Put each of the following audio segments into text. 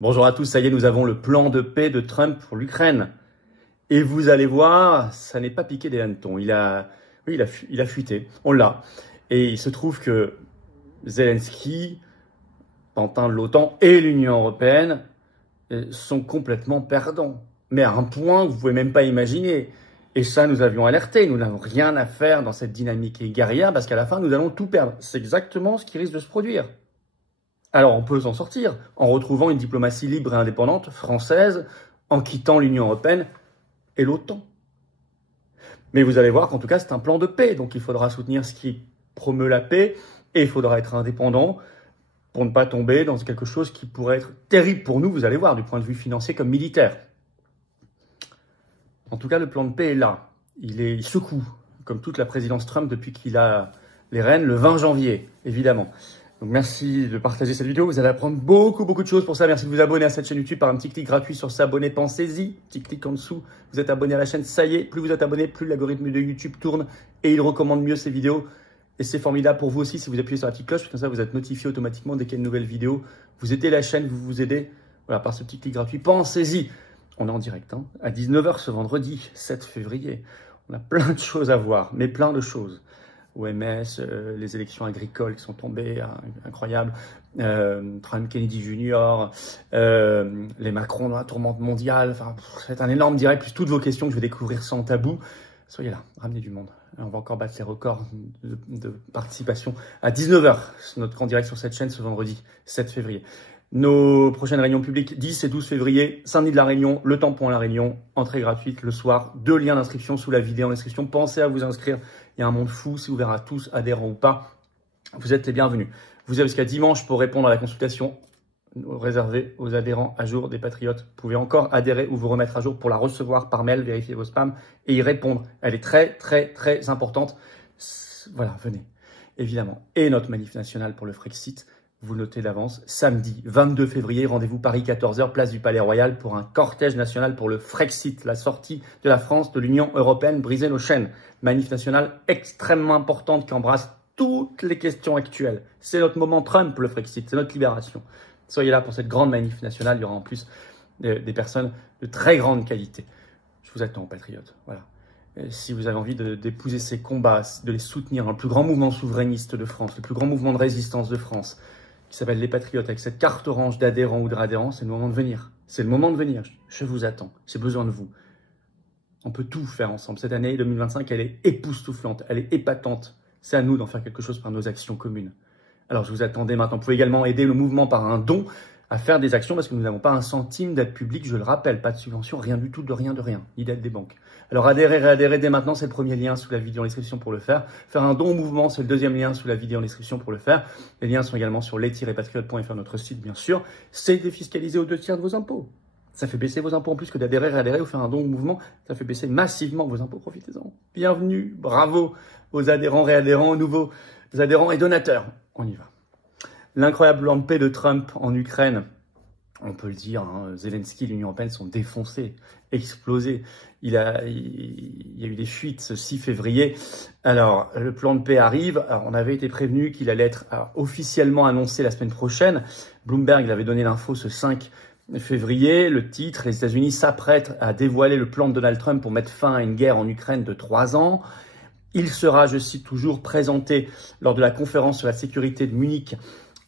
Bonjour à tous, ça y est, nous avons le plan de paix de Trump pour l'Ukraine. Et vous allez voir, ça n'est pas piqué des hannetons. Il a fuité, on l'a. Et il se trouve que Zelensky, pantin de l'OTAN et l'Union européenne sont complètement perdants. Mais à un point que vous ne pouvez même pas imaginer. Et ça, nous avions alerté. Nous n'avons rien à faire dans cette dynamique guerrière parce qu'à la fin, nous allons tout perdre. C'est exactement ce qui risque de se produire. Alors, on peut s'en sortir en retrouvant une diplomatie libre et indépendante française, en quittant l'Union européenne et l'OTAN. Mais vous allez voir qu'en tout cas, c'est un plan de paix. Donc, il faudra soutenir ce qui promeut la paix et il faudra être indépendant pour ne pas tomber dans quelque chose qui pourrait être terrible pour nous, vous allez voir, du point de vue financier comme militaire. En tout cas, le plan de paix est là. Il secoue, comme toute la présidence Trump depuis qu'il a les rênes, le 20 janvier, évidemment. Donc merci de partager cette vidéo, vous allez apprendre beaucoup de choses pour ça. Merci de vous abonner à cette chaîne YouTube par un petit clic gratuit sur s'abonner, pensez-y. Petit clic en dessous, vous êtes abonné à la chaîne, ça y est, plus vous êtes abonné, plus l'algorithme de YouTube tourne et il recommande mieux ces vidéos. Et c'est formidable pour vous aussi si vous appuyez sur la petite cloche, comme ça vous êtes notifié automatiquement dès qu'il y a une nouvelle vidéo. Vous aidez la chaîne, vous vous aidez voilà, par ce petit clic gratuit, pensez-y. On est en direct à 19 h ce vendredi 7 février. On a plein de choses à voir, mais plein de choses. OMS, les élections agricoles qui sont tombées, incroyable, Trump, Kennedy Jr., les Macron dans la tourmente mondiale, enfin, c'est un énorme direct, plus toutes vos questions que je vais découvrir sans tabou. Soyez là, ramenez du monde. On va encore battre les records de participation à 19 h, notre grand direct sur cette chaîne ce vendredi 7 février. Nos prochaines réunions publiques 10 et 12 février, Saint-Denis de la Réunion, le tampon à la Réunion, entrée gratuite le soir, 2 liens d'inscription sous la vidéo en description. Pensez à vous inscrire, il y a un monde fou, c'est ouvert à tous, adhérents ou pas. Vous êtes les bienvenus. Vous avez jusqu'à dimanche pour répondre à la consultation réservée aux adhérents à jour des Patriotes. Vous pouvez encore adhérer ou vous remettre à jour pour la recevoir par mail, vérifier vos spams et y répondre. Elle est très importante. Voilà, venez, évidemment. Et notre manif nationale pour le Frexit. Vous notez d'avance, samedi 22 février, rendez-vous Paris 14 h, place du Palais Royal pour un cortège national pour le Frexit, la sortie de la France de l'Union européenne, briser nos chaînes. Manif nationale extrêmement importante qui embrasse toutes les questions actuelles. C'est notre moment Trump, le Frexit, c'est notre libération. Soyez là pour cette grande manif nationale, il y aura en plus des personnes de très grande qualité. Je vous attends, patriotes, voilà. Si vous avez envie d'épouser ces combats, de les soutenir, le plus grand mouvement souverainiste de France, le plus grand mouvement de résistance de France, qui s'appelle les Patriotes, avec cette carte orange d'adhérents ou de réadhérents, c'est le moment de venir. C'est le moment de venir. Je vous attends. J'ai besoin de vous. On peut tout faire ensemble. Cette année 2025, elle est époustouflante, elle est épatante. C'est à nous d'en faire quelque chose par nos actions communes. Alors, je vous attendais maintenant. Vous pouvez également aider le mouvement par un don à faire des actions parce que nous n'avons pas un centime d'aide publique, je le rappelle, pas de subvention, rien du tout, de rien, ni d'aide des banques. Alors adhérer, réadhérer dès maintenant, c'est le premier lien sous la vidéo en description pour le faire. Faire un don au mouvement, c'est le deuxième lien sous la vidéo en description pour le faire. Les liens sont également sur les-patriotes.fr, notre site bien sûr. C'est défiscalisé aux 2/3 de vos impôts. Ça fait baisser vos impôts en plus que d'adhérer, réadhérer ou faire un don au mouvement. Ça fait baisser massivement vos impôts, profitez-en. Bienvenue, bravo aux adhérents, réadhérents, aux nouveaux adhérents et donateurs. On y va. L'incroyable plan de paix de Trump en Ukraine, on peut le dire, Zelensky et l'Union européenne sont défoncés, explosés. Il y a eu des fuites ce 6 février. Alors, le plan de paix arrive. Alors, on avait été prévenu qu'il allait être officiellement annoncé la semaine prochaine. Bloomberg il avait donné l'info ce 5 février. Le titre, les États-Unis s'apprêtent à dévoiler le plan de Donald Trump pour mettre fin à une guerre en Ukraine de 3 ans. Il sera, je cite toujours, présenté lors de la conférence sur la sécurité de Munich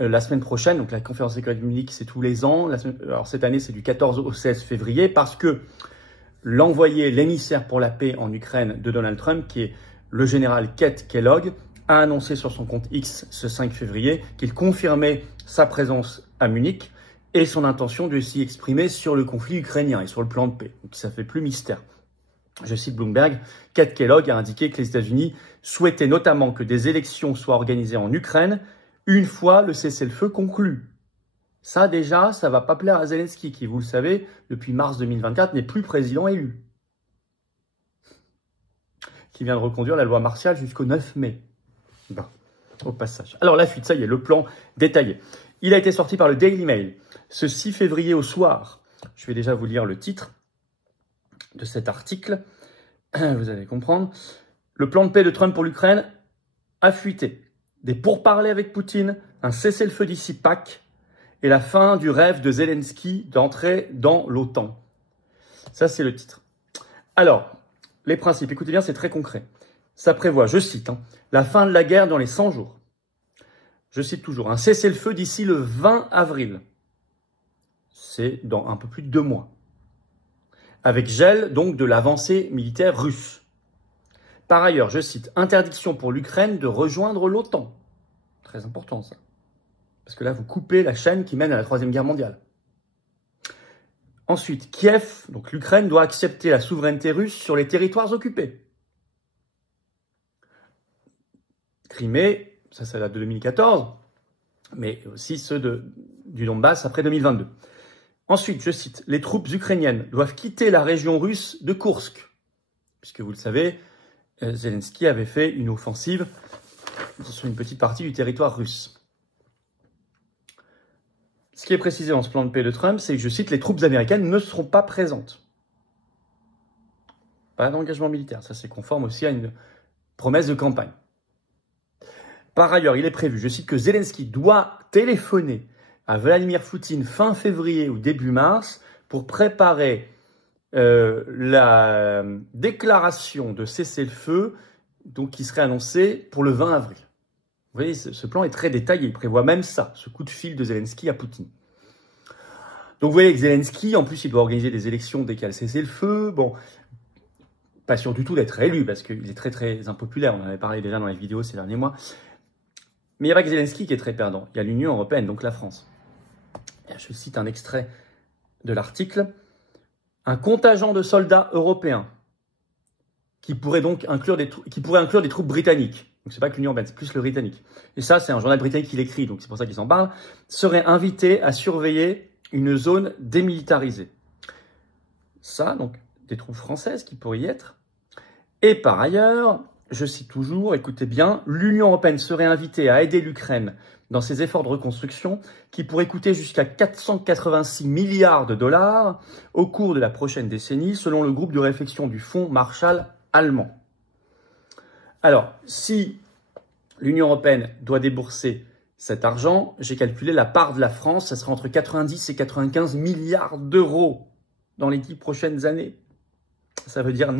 la semaine prochaine. Donc la conférence de sécurité de Munich, c'est tous les ans. Alors cette année, c'est du 14 au 16 février parce que l'envoyé, l'émissaire pour la paix en Ukraine de Donald Trump, qui est le général Keith Kellogg, a annoncé sur son compte X ce 5 février qu'il confirmait sa présence à Munich et son intention de s'y exprimer sur le conflit ukrainien et sur le plan de paix. Donc ça fait plus mystère. Je cite Bloomberg, Keith Kellogg a indiqué que les États-Unis souhaitaient notamment que des élections soient organisées en Ukraine une fois le cessez-le-feu conclu. Ça déjà, ça va pas plaire à Zelensky qui, vous le savez, depuis mars 2024 n'est plus président élu. Qui vient de reconduire la loi martiale jusqu'au 9 mai. Bon, au passage. Alors la fuite, ça y est, le plan détaillé. Il a été sorti par le Daily Mail ce 6 février au soir. Je vais déjà vous lire le titre de cet article. Vous allez comprendre. Le plan de paix de Trump pour l'Ukraine a fuité. Des pourparlers avec Poutine, un cessez-le-feu d'ici Pâques et la fin du rêve de Zelensky d'entrer dans l'OTAN. Ça, c'est le titre. Alors, les principes, écoutez bien, c'est très concret. Ça prévoit, je cite, la fin de la guerre dans les 100 jours. Je cite toujours, un cessez-le-feu d'ici le 20 avril. C'est dans un peu plus de 2 mois. Avec gel, donc, de l'avancée militaire russe. Par ailleurs, je cite, interdiction pour l'Ukraine de rejoindre l'OTAN. Très important, ça. Parce que là, vous coupez la chaîne qui mène à la Troisième Guerre mondiale. Ensuite, Kiev, donc l'Ukraine, doit accepter la souveraineté russe sur les territoires occupés. Crimée, ça date de 2014, mais aussi ceux du Donbass après 2022. Ensuite, je cite, les troupes ukrainiennes doivent quitter la région russe de Koursk. Puisque vous le savez, Zelensky avait fait une offensive sur une petite partie du territoire russe. Ce qui est précisé dans ce plan de paix de Trump, c'est que, je cite, les troupes américaines ne seront pas présentes. Pas d'engagement militaire, ça c'est conforme aussi à une promesse de campagne. Par ailleurs, il est prévu, je cite, que Zelensky doit téléphoner à Vladimir Poutine fin février ou début mars pour préparer la déclaration de cessez-le-feu donc, qui serait annoncée pour le 20 avril. Vous voyez, ce plan est très détaillé, il prévoit même ça, ce coup de fil de Zelensky à Poutine. Donc vous voyez que Zelensky, en plus, il doit organiser des élections dès qu'il y a le cessez-le-feu. Bon, pas sûr du tout d'être élu, parce qu'il est très très impopulaire, on en avait parlé déjà dans les vidéos ces derniers mois. Mais il n'y a pas que Zelensky qui est très perdant, il y a l'Union européenne, donc la France. Je cite un extrait de l'article. Un contingent de soldats européens qui pourrait donc inclure des troupes britanniques. Donc c'est pas que l'Union européenne, c'est plus le britannique. Et ça, c'est un journal britannique qui l'écrit, donc c'est pour ça qu'ils en parlent. Serait invité à surveiller une zone démilitarisée. Ça, donc, des troupes françaises qui pourraient y être. Et par ailleurs, je cite toujours, écoutez bien, l'Union européenne serait invitée à aider l'Ukraine dans ses efforts de reconstruction qui pourraient coûter jusqu'à 486 milliards de dollars au cours de la prochaine décennie, selon le groupe de réflexion du Fonds Marshall allemand. Alors, si l'Union européenne doit débourser cet argent, j'ai calculé la part de la France, ça sera entre 90 et 95 milliards d'euros dans les 10 prochaines années. Ça veut dire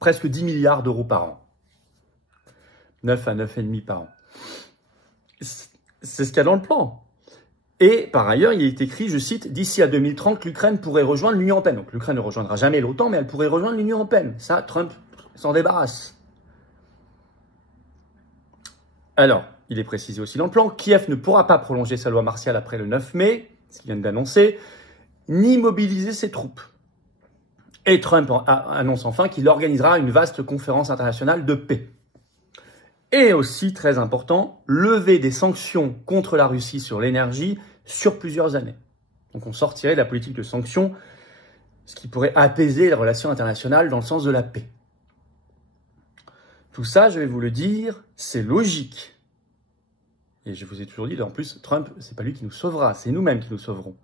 presque 10 milliards d'euros par an. 9 à 9,5 par an. C'est ce qu'il y a dans le plan. Et par ailleurs, il est écrit, je cite, d'ici à 2030, l'Ukraine pourrait rejoindre l'Union européenne. Donc l'Ukraine ne rejoindra jamais l'OTAN, mais elle pourrait rejoindre l'Union européenne. Ça, Trump s'en débarrasse. Alors, il est précisé aussi dans le plan, Kiev ne pourra pas prolonger sa loi martiale après le 9 mai, ce qu'ils viennent d'annoncer, ni mobiliser ses troupes. Et Trump annonce enfin qu'il organisera une vaste conférence internationale de paix. Et aussi, très important, lever des sanctions contre la Russie sur l'énergie sur plusieurs années. Donc on sortirait de la politique de sanctions, ce qui pourrait apaiser les relations internationales dans le sens de la paix. Tout ça, je vais vous le dire, c'est logique. Et je vous ai toujours dit, en plus, Trump, c'est pas lui qui nous sauvera, c'est nous-mêmes qui nous sauverons.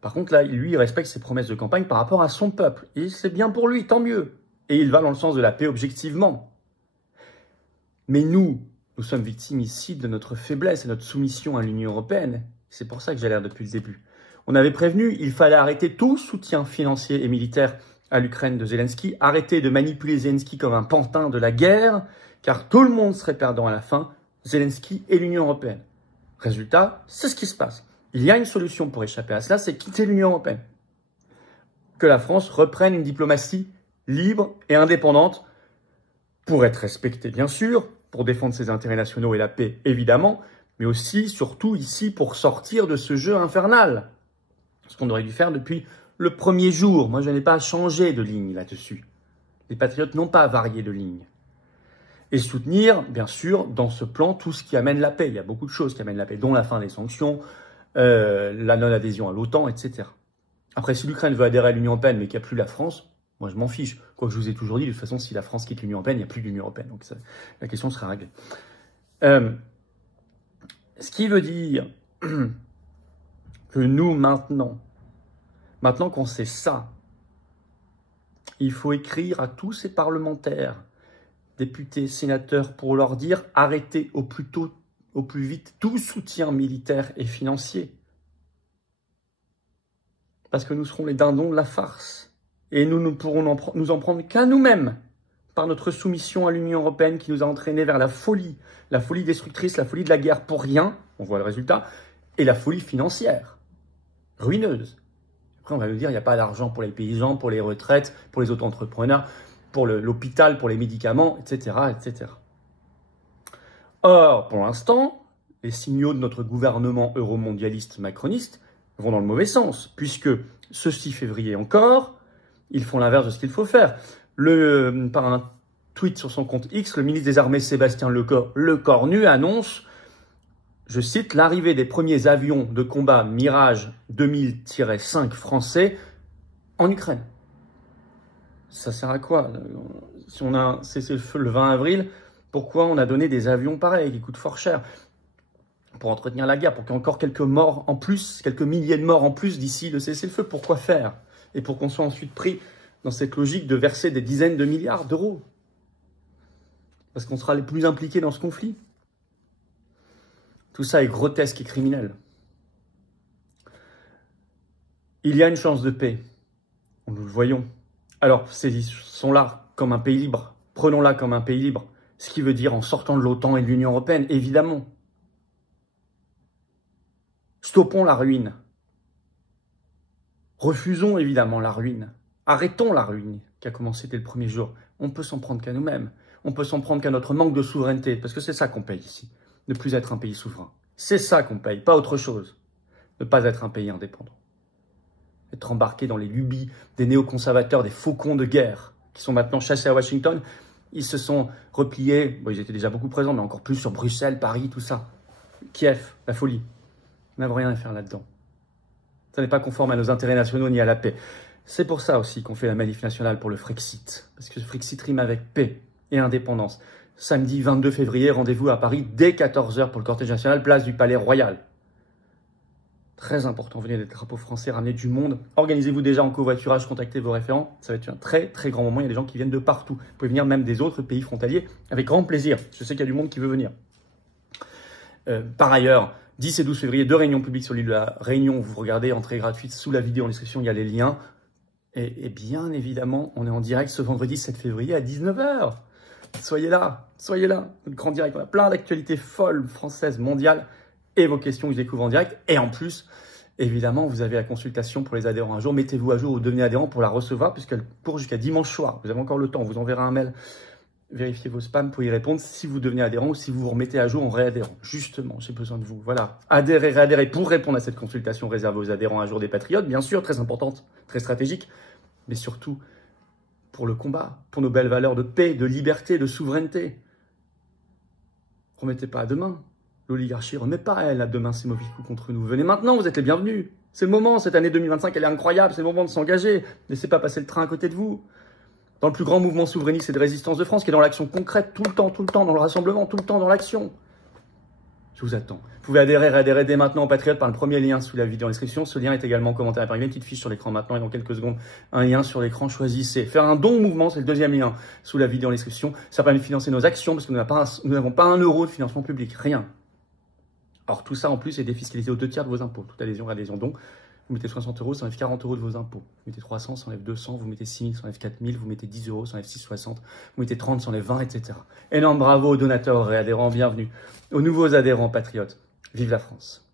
Par contre, là, lui, il respecte ses promesses de campagne par rapport à son peuple. Et c'est bien pour lui, tant mieux. Et il va dans le sens de la paix objectivement. Mais nous sommes victimes ici de notre faiblesse et notre soumission à l'Union européenne. C'est pour ça que j'ai l'air depuis le début. On avait prévenu, il fallait arrêter tout soutien financier et militaire à l'Ukraine de Zelensky, arrêter de manipuler Zelensky comme un pantin de la guerre, car tout le monde serait perdant à la fin, Zelensky et l'Union européenne. Résultat, c'est ce qui se passe. Il y a une solution pour échapper à cela, c'est quitter l'Union européenne. Que la France reprenne une diplomatie libre et indépendante pour être respectée, bien sûr, pour défendre ses intérêts nationaux et la paix, évidemment, mais aussi, surtout ici, pour sortir de ce jeu infernal. Ce qu'on aurait dû faire depuis le premier jour. Moi, je n'ai pas changé de ligne là-dessus. Les patriotes n'ont pas varié de ligne. Et soutenir, bien sûr, dans ce plan, tout ce qui amène la paix. Il y a beaucoup de choses qui amènent la paix, dont la fin des sanctions, la non-adhésion à l'OTAN, etc. Après, si l'Ukraine veut adhérer à l'Union européenne, mais qu'il n'y a plus la France, moi, je m'en fiche. Quoi que je vous ai toujours dit, de toute façon, si la France quitte l'Union européenne, il n'y a plus d'Union européenne. Donc, la question sera réglée. Ce qui veut dire que nous, maintenant qu'on sait ça, il faut écrire à tous ces parlementaires, députés, sénateurs, pour leur dire arrêtez au plus vite tout soutien militaire et financier. parce que nous serons les dindons de la farce. Et nous ne pourrons nous en prendre qu'à nous-mêmes, par notre soumission à l'Union européenne qui nous a entraînés vers la folie destructrice, la folie de la guerre pour rien, on voit le résultat, et la folie financière, ruineuse. Après, on va nous dire, il n'y a pas d'argent pour les paysans, pour les retraites, pour les auto-entrepreneurs, pour l'hôpital, pour les médicaments, etc., etc. Or, pour l'instant, les signaux de notre gouvernement euromondialiste macroniste vont dans le mauvais sens, puisque ce 6 février encore, ils font l'inverse de ce qu'il faut faire. Par un tweet sur son compte X, le ministre des Armées Sébastien Lecornu annonce, je cite, l'arrivée des premiers avions de combat Mirage 2000-5 français en Ukraine. Ça sert à quoi? Si on a cessé le feu le 20 avril, pourquoi on a donné des avions pareils qui coûtent fort cher? Pour entretenir la guerre, pour qu'il y ait encore quelques morts en plus, quelques milliers de morts en plus d'ici le cessez-le-feu. Pourquoi faire? Et pour qu'on soit ensuite pris dans cette logique de verser des dizaines de milliards d'euros. Parce qu'on sera les plus impliqués dans ce conflit. Tout ça est grotesque et criminel. Il y a une chance de paix. Nous le voyons. Alors, saisissons-la comme un pays libre. Prenons-la comme un pays libre. Ce qui veut dire en sortant de l'OTAN et de l'Union européenne, évidemment. Stoppons la ruine. Refusons évidemment la ruine. Arrêtons la ruine qui a commencé dès le premier jour. On peut s'en prendre qu'à nous-mêmes. On peut s'en prendre qu'à notre manque de souveraineté, parce que c'est ça qu'on paye ici. Ne plus être un pays souverain. C'est ça qu'on paye, pas autre chose. Ne pas être un pays indépendant. Être embarqué dans les lubies des néoconservateurs, des faucons de guerre, qui sont maintenant chassés à Washington. Ils se sont repliés, bon, ils étaient déjà beaucoup présents, mais encore plus sur Bruxelles, Paris, tout ça. Kiev, la folie. On n'a rien à faire là-dedans. Ça n'est pas conforme à nos intérêts nationaux ni à la paix. C'est pour ça aussi qu'on fait la manif nationale pour le Frexit. Parce que le Frexit rime avec paix et indépendance. Samedi 22 février, rendez-vous à Paris dès 14 h pour le cortège national, place du Palais Royal. Très important, venez des drapeaux français, ramenez du monde. Organisez-vous déjà en covoiturage, contactez vos référents. Ça va être un très très grand moment. Il y a des gens qui viennent de partout. Vous pouvez venir même des autres pays frontaliers avec grand plaisir. Je sais qu'il y a du monde qui veut venir. Par ailleurs, 10 et 12 février, 2 réunions publiques sur l'île de la Réunion. Vous regardez, entrée gratuite sous la vidéo en description, il y a les liens. Et bien évidemment, on est en direct ce vendredi 7 février à 19 h. Soyez là, notre grand direct. On a plein d'actualités folles, françaises, mondiales, et vos questions que je découvre en direct. Et en plus, évidemment, vous avez la consultation pour les adhérents un jour. Mettez-vous à jour ou devenez adhérent pour la recevoir, puisqu'elle court jusqu'à dimanche soir. Vous avez encore le temps, on vous enverra un mail. Vérifiez vos spams pour y répondre si vous devenez adhérent ou si vous vous remettez à jour en réadhérent. Justement, j'ai besoin de vous. Voilà, adhérez, réadhérez pour répondre à cette consultation réservée aux adhérents un jour des Patriotes. Bien sûr, très importante, très stratégique, mais surtout pour le combat, pour nos belles valeurs de paix, de liberté, de souveraineté. Remettez pas à demain. L'oligarchie ne remet pas, elle, à demain ses mauvais coups contre nous. Venez maintenant, vous êtes les bienvenus. C'est le moment, cette année 2025, elle est incroyable, c'est le moment de s'engager. Laissez pas passer le train à côté de vous. Dans le plus grand mouvement souverainiste et de résistance de France, qui est dans l'action concrète, tout le temps, dans le rassemblement, tout le temps dans l'action. Je vous attends. Vous pouvez adhérer, réadhérer dès maintenant aux Patriotes par le premier lien sous la vidéo en description. Ce lien est également commenté par une petite fiche sur l'écran maintenant et dans quelques secondes, un lien sur l'écran. Choisissez. Faire un don au mouvement, c'est le deuxième lien sous la vidéo en description. Ça permet de financer nos actions parce que nous n'avons pas un euro de financement public. Rien. Or, tout ça en plus est défiscalisé aux 2 tiers de vos impôts. Toute adhésion, réadhésion, don. Vous mettez 60 euros, ça enlève 40 euros de vos impôts. Vous mettez 300, ça enlève 200. Vous mettez 6 000, ça enlève 4 000. Vous mettez 10 euros, ça enlève 6,60. Vous mettez 30, ça enlève 20, etc. Énorme bravo aux donateurs et adhérents. Bienvenue aux nouveaux adhérents patriotes. Vive la France!